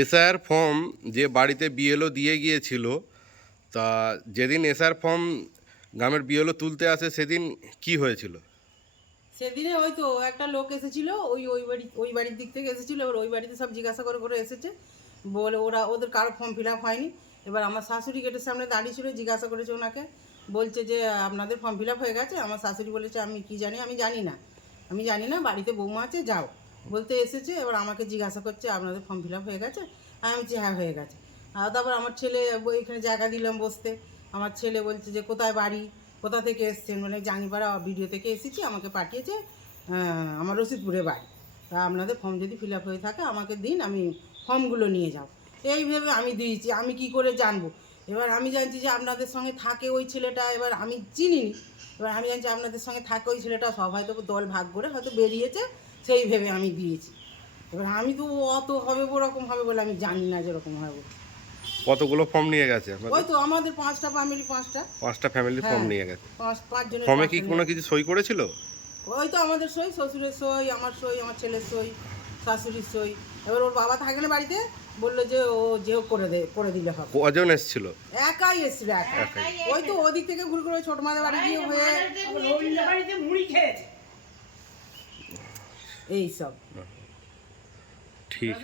SR form যে বাড়িতে BLO দিয়ে গিয়েছিল, তা যেদিন এসআর ফর্ম গ্রামের বিএলও তুলতে আসে, সেদিন কি হয়েছিল? সেদিনে ওই তো একটা লোক এসেছিল, ওই ওই বাড়ি, ওই বাড়ির দিক থেকে এসেছিল, এবার ওই বাড়িতে সব জিজ্ঞাসা করে করে এসেছে। বলে ওরা, ওদের কারও ফর্ম ফিল আপ হয়নি। এবার আমার শাশুড়ি গেটের সামনে দাঁড়িয়ে ছিল, জিজ্ঞাসা করেছে ওনাকে। বলছে যে, আপনাদের ফর্ম ফিল আপ হয়ে গেছে? আমার শাশুড়ি বলেছে, আমি কি জানি? আমি জানি না। আমি জানি না, বাড়িতে বৌমা আছে, যাও। বলতে এসেছে, এবার আমাকে জিজ্ঞাসা করছে, আপনাদের ফর্ম ফিল আপ হয়ে গেছে? আমি বলছি হ্যাঁ হয়ে গেছে। আর তারপর আমার ছেলে এখানে জায়গা দিলাম বসতে। আমার ছেলে বলছে যে, কোথায় বাড়ি? কোথা থেকে এসছেন? মানে জাঙ্গিপাড়া ভিডিও থেকে এসেছি, আমাকে পাঠিয়েছে আমার রসিদপুরে বাড়ি। তা আপনাদের ফর্ম যদি ফিল আপ হয়ে থাকে, আমাকে দিন, আমি ফর্মগুলো নিয়ে যাও এইভাবে আমি দিয়েছি, আমি কি করে জানব? এবার আমি জানছি যে, আপনাদের সঙ্গে থাকে ওই ছেলেটা, এবার আমি চিনি নি এবার আমি জানছি আপনাদের সঙ্গে থাকে ওই ছেলেটা সব হয়তো দল ভাগ করে হয়তো বেরিয়েছে। সেই ভেবে আমি দিয়েছি। এবার আমি তো অত হবে ওরকম হবে বলে আমি জানি না যেরকম হবে কতগুলো ফর্ম নিয়ে গেছে? ওই তো আমাদের পাঁচটা ফ্যামিলি পাঁচটা। পাঁচটা ফ্যামিলির ফর্ম। নিয়ে গেছে। পাঁচ পাঁচ জনের ফর্মে কি কোনো কিছু সই করেছিল? ওই তো আমাদের সই শ্বশুরের সই আমার সই আমার ছেলের সই শাশুড়ির সই। এবার ওর বাবা থাকে না বাড়িতে বলল যে ও যে হোক করে দে করে দিলে হবে। কজন এসেছিল? একাই এসেছিল একা ওই তো ওদিক থেকে ঘুরে ঘুরে ছোট মাদের বাড়ি গিয়ে হয়ে বাড়িতে মুড়ি খেয়েছে। এই সব ঠিক।